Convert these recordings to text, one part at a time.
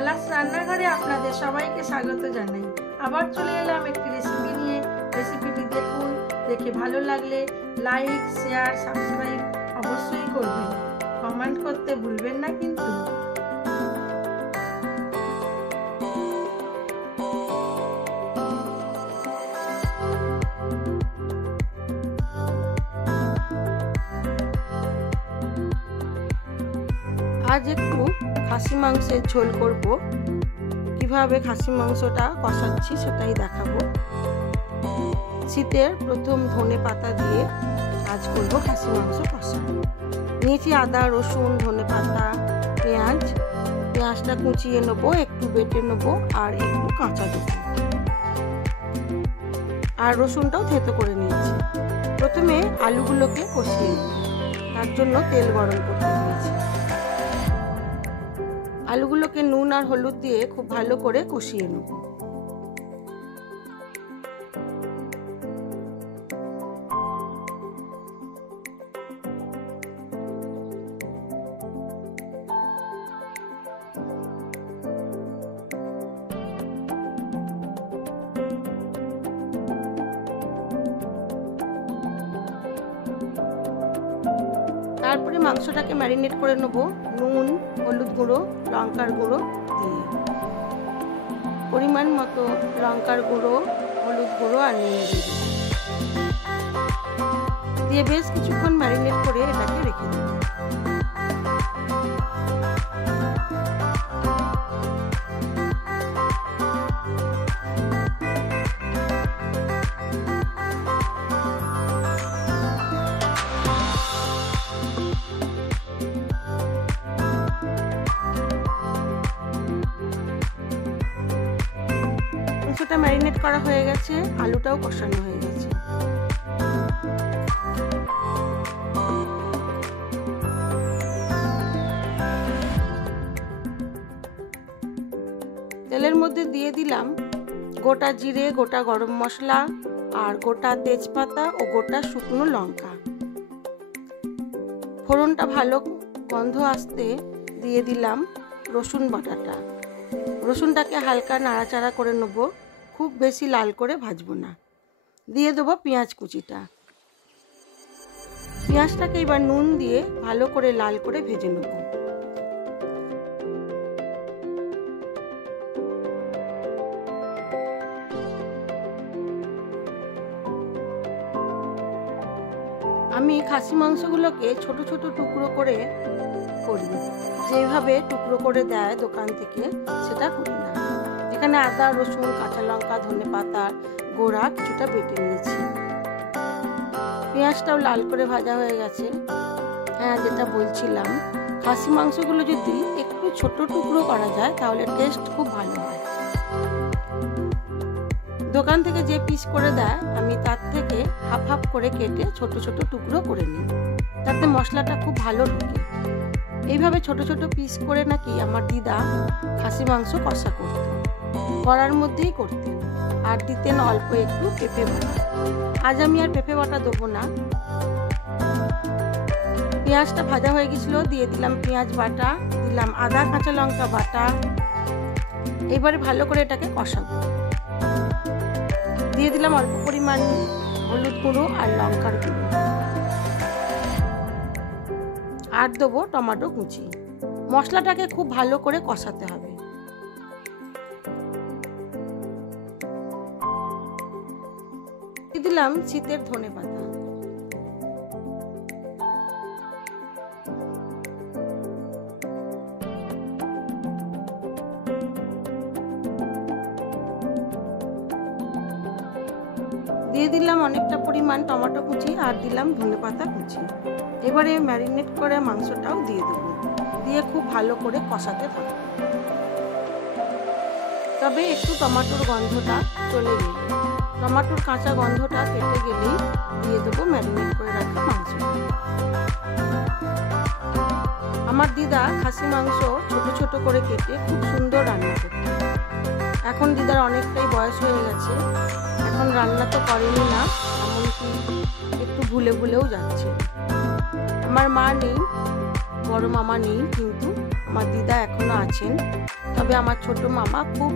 মালাস রান্নাঘরে আপনাদের সবাইকে স্বাগত জানাই। আবার চলে এলাম একটি রেসিপি নিয়ে। রেসিপিটি দেখুন, দেখে ভালো লাগলে লাইক, শেয়ার, সাবস্ক্রাইব অবশ্যই করবেন। কমেন্ট করতে ভুলবেন না কিন্তু। আজ একটু খাসি মাংসের ঝোল করব। কিভাবে খাসি মাংসটা কষাচ্ছি সেটাই দেখাবো। শীতের প্রথম ধনে পাতা দিয়ে আজ করব খাসি মাংস কষা। নিয়েছি আদা, রসুন, ধনে পাতা, পেঁয়াজটা কুচিয়ে নেবো, একটু বেটে নেবো আর একটু কাঁচা দেবো, আর রসুনটাও থেতো করে নিয়েছি। প্রথমে আলুগুলোকে কষিয়ে নেব, তার জন্য তেল গরম করতে দিয়েছি। আলুগুলোকে নুন আর হলুদ দিয়ে খুব ভালো করে কষিয়ে নেব। তারপরে মাংসটাকে ম্যারিনেট করে নেব নুন, হলুদ গুঁড়ো, লঙ্কার গুঁড়ো দিয়ে। পরিমাণ মতো লঙ্কার গুঁড়ো, হলুদ গুঁড়ো আর নুন দিয়ে বেশ কিছুক্ষণ ম্যারিনেট করে এটাকে রেখে দেব। মাংসটা ম্যারিনেট করা হয়ে গেছে, আলুটাও কষানো হয়ে গেছে। তেলের মধ্যে দিয়ে দিলাম গোটা জিরে, গোটা গরম মশলা আর গোটা তেজপাতা ও গোটা শুকনো লঙ্কা। ফোড়নটা ভালো গন্ধ আসতে দিয়ে দিলাম রসুন বাটাটা। রসুনটাকে হালকা নাড়াচাড়া করে নেব, খুব বেশি লাল করে ভাজবো না। দিয়ে দেবো পেঁয়াজ কুচিটা। পেঁয়াজটাকে এবার নুন দিয়ে ভালো করে লাল করে ভেজে নেব। আমি খাসি মাংসগুলোকে ছোট ছোট টুকরো করে করি, যেভাবে টুকরো করে দেয় দোকান থেকে সেটা করি না। এখানে আদা, রসুন, কাঁচা লঙ্কা, ধনে পাতার গোড়া কিছুটা বেটে নিয়েছি। পেঁয়াজটাও লাল করে ভাজা হয়ে গেছে। হ্যাঁ, যেটা বলছিলাম, খাসি মাংসগুলো যদি একটু ছোট টুকরো করা যায় তাহলে টেস্ট খুব ভালো হয়। দোকান থেকে যে পিস করে দেয় আমি তার থেকে হাফ হাফ করে কেটে ছোট ছোট টুকরো করে নিই, তাতে মশলাটা খুব ভালো ঢোকে। এইভাবে ছোট ছোট পিস করে নাকি আমার দিদা খাসি মাংস কষা করতেন, কড়ার মধ্যেই করতেন, আর দিতেন অল্প একটু পেঁপে বাটা। আজ আমি আর পেঁপে বাটা দেবো না। পেঁয়াজটা ভাজা হয়ে গেছিল, দিয়ে দিলাম পেঁয়াজ বাটা, দিলাম আদা, কাঁচা লঙ্কা বাটা। এবারে ভালো করে এটাকে কষাবো। দিয়ে দিলাম অল্প পরিমাণ হলুদ গুঁড়ো আর লঙ্কার গুঁড়ো, আর দেবো টমেটো কুচি। মশলাটাকে খুব ভালো করে কষাতে হবে। দিয়ে দিলাম শীতের ধনে পাতা। দিয়ে দিলাম অনেকটা পরিমাণ টমেটো কুচি আর দিলাম ধনেপাতা কুচি। এবারে ম্যারিনেট করে মাংসটাও দিয়ে দেবো, দিয়ে খুব ভালো করে কষাতে থাকবো। তবে একটু টমেটোর গন্ধটা চলে গেলে, টমেটোর কাঁচা গন্ধটা কেটে গেলেই দিয়ে দেবো ম্যারিনেট করে রাখা মাংসটা। আমার দিদা খাসি মাংস ছোট ছোট করে কেটে খুব সুন্দর রান্না করত। এখন দিদার অনেকটাই বয়স হয়ে গেছে, এখন রান্না তো করেনি না, এমনকি একটু ভুলে ভুলেও যাচ্ছে। আমার মা নেই, বড় মামা নেই, কিন্তু আমার দিদা এখনো আছেন, তবে আমার ছোট মামা খুব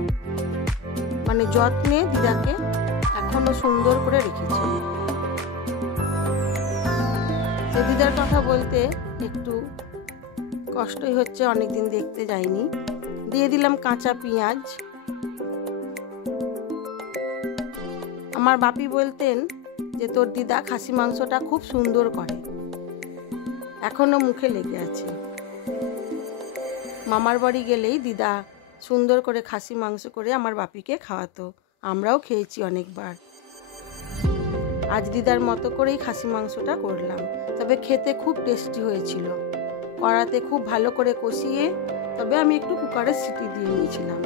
যত্নে দিদাকে এখনো সুন্দর করে রেখেছে। দিদার কথা বলতে একটু কষ্টই হচ্ছে, অনেকদিন দেখতে যাইনি। দিয়ে দিলাম কাঁচা পেঁয়াজ। আমার বাপি বলতেন যে তোর দিদা খাসি মাংসটা খুব সুন্দর করে, এখনো মুখে লেগে আছে। মামার বাড়ি গেলেই দিদা সুন্দর করে খাসি মাংস করে আমার বাপিকে খাওয়াতো, আমরাও খেয়েছি অনেকবার। আজ দিদার মতো করেই খাসি মাংসটা করলাম, তবে খেতে খুব টেস্টি হয়েছিল। কড়াতে খুব ভালো করে কষিয়ে তবে আমি একটু কুকারে সিটি দিয়ে নিয়েছিলাম।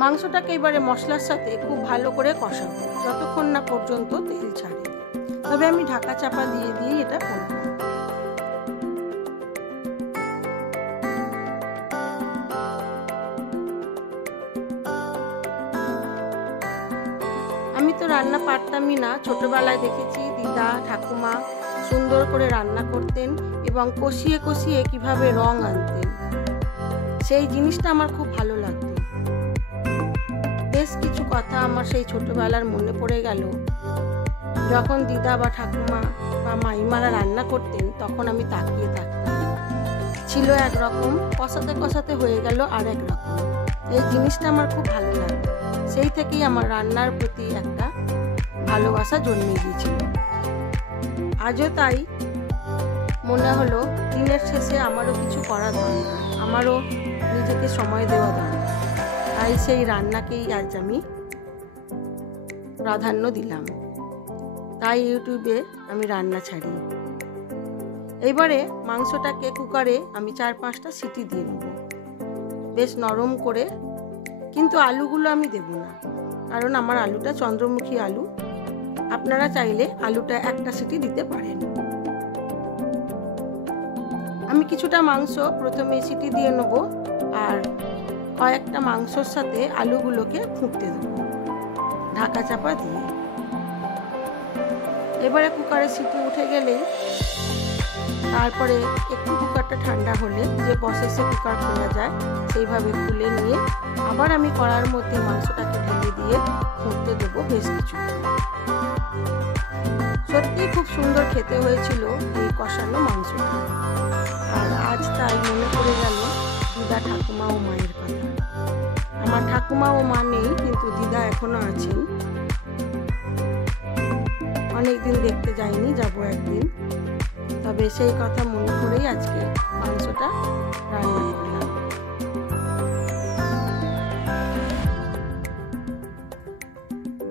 মাংসটাকে এবারে মশলার সাথে খুব ভালো করে কষাবো যতক্ষণ না পর্যন্ত তেল ছাড়ে, তবে আমি ঢাকা চাপা দিয়ে দিয়ে এটা করব। আমি তো রান্না পারতামই না, ছোটবেলায় দেখেছি দিদা ঠাকুমা সুন্দর করে রান্না করতেন এবং কষিয়ে কষিয়ে কিভাবে রং আনতেন, সেই জিনিসটা আমার খুব ভালো লাগতো। বেশ কিছু কথা আমার সেই ছোটবেলার মনে পড়ে গেল। যখন দিদা বা ঠাকুমা বা মাইমারা রান্না করতেন তখন আমি তাকিয়ে থাকতাম। ছিল একরকম, কষাতে কষাতে হয়ে গেল আর এক রকম। এই জিনিসটা আমার খুব ভালো লাগতো, সেই থেকেই আমার রান্নার প্রতি একটা ভালোবাসা জন্মে গিয়েছিল। আজও তাই মনে হলো দিনের শেষে আমারও কিছু করা দরকার, আমারও নিজেকে সময় দেওয়া দরকার। তাই সেই রান্নাকেই আজ আমি প্রাধান্য দিলাম, তাই ইউটিউবে আমি রান্না ছাড়ি। এইবারে মাংসটাকে কুকারে আমি 4-5টা সিটি দিয়ে নেব বেশ নরম করে, কিন্তু আলুগুলো আমি দেব না, কারণ আমার আলুটা চন্দ্রমুখী আলু। আপনারা চাইলে আলুটা একটা সিটি দিতে পারেন। আমি কিছুটা মাংস প্রথমে সিটি দিয়ে নেব আর কয়েকটা মাংসর সাথে আলুগুলোকে ফুটতে দেব ঢাকা চাপা দিয়ে। এবারে কুকারে সিটি উঠে গেলেই তারপরে একটু কুকারটা ঠান্ডা হলে যে প্রসেসে কুকার খোলা যায় সেইভাবে খুলে নিয়ে আবার আমি কড়ার মধ্যে মাংসটাকে ঢেলে দিয়ে ফুটতে দেবো বেশ কিছু। সত্যি খুব সুন্দর খেতে হয়েছিল এই কষানো মাংসটা। আর আজ তাই মনে পড়ে গেল দিদা ঠাকুমা ও মায়ের কথা। আমার ঠাকুমা ও মা নেই, কিন্তু দিদা এখনো আছেন। অনেকদিন দেখতে যাইনি, যাবো একদিন। তবে সেই কথা মনে করেই আজকে মাংসটা রান্না করলাম।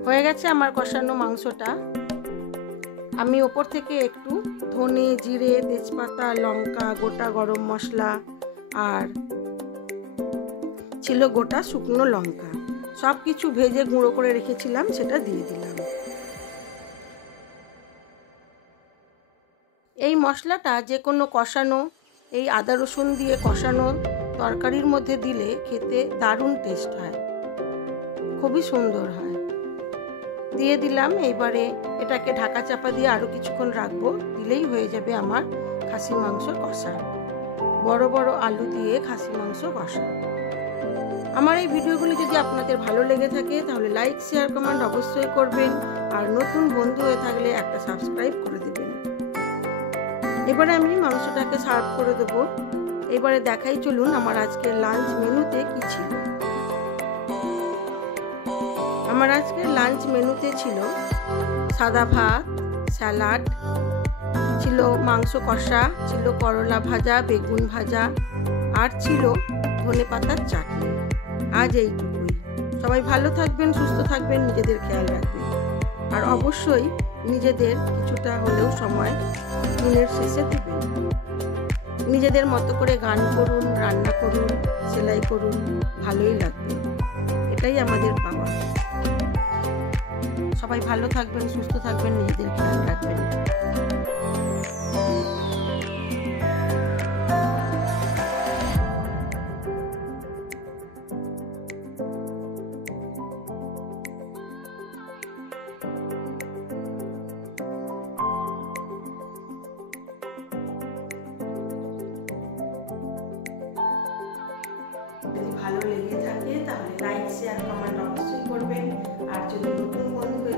হয়ে গেছে আমার কষানো মাংসটা। আমি ওপর থেকে একটু ধনে, জিরে, তেজপাতা, লঙ্কা, গোটা গরম মশলা আর ছিল গোটা শুকনো লঙ্কা, সব কিছু ভেজে গুঁড়ো করে রেখেছিলাম, সেটা দিয়ে দিলাম। এই মশলাটা যে কোনো কষানো, এই আদা রসুন দিয়ে কষানো তরকারির মধ্যে দিলে খেতে দারুণ টেস্ট হয়, খুবই সুন্দর হয়। দিয়ে দিলাম। এইবারে এটাকে ঢাকা চাপা দিয়ে আরও কিছুক্ষণ রাখবো, দিলেই হয়ে যাবে আমার খাসি মাংস কষা। বড় বড় আলু দিয়ে খাসি মাংস কষা। আমার এই ভিডিওগুলি যদি আপনাদের ভালো লেগে থাকে তাহলে লাইক, শেয়ার, কমেন্ট অবশ্যই করবেন। আর নতুন বন্ধু হয়ে থাকলে একটা সাবস্ক্রাইব করে দেবেন। এবারে আমি মাংসটাকে সার্ভ করে দেবো। এবারে দেখাই চলুন আমার আজকের লাঞ্চ মেনুতে কি ছিল। আমার আজকের লাঞ্চ মেনুতে ছিল সাদা ভাত, স্যালাড, ছিল মাংস কষা, ছিল করলা ভাজা, বেগুন ভাজা, আর ছিল ধনেপাতার চাটনি। আজ এইটুকুই। সবাই ভালো থাকবেন, সুস্থ থাকবেন, নিজেদের খেয়াল রাখবেন। আর অবশ্যই নিজেদের কিছুটা হলেও সময় দিনের শেষে দেবেন। নিজেদের মতো করে গান করুন, রান্না করুন, সেলাই করুন, ভালোই লাগবে। এটাই আমাদের পাওয়া। সবাই ভালো থাকবেন, সুস্থ থাকবেন, নিজেদের খেয়াল রাখবেন। লেগে থাকে তাহলে লাইক শেয়ার কমেন্ট অবশ্যই করবেন। আর যদি নতুন বন্ধু হয়ে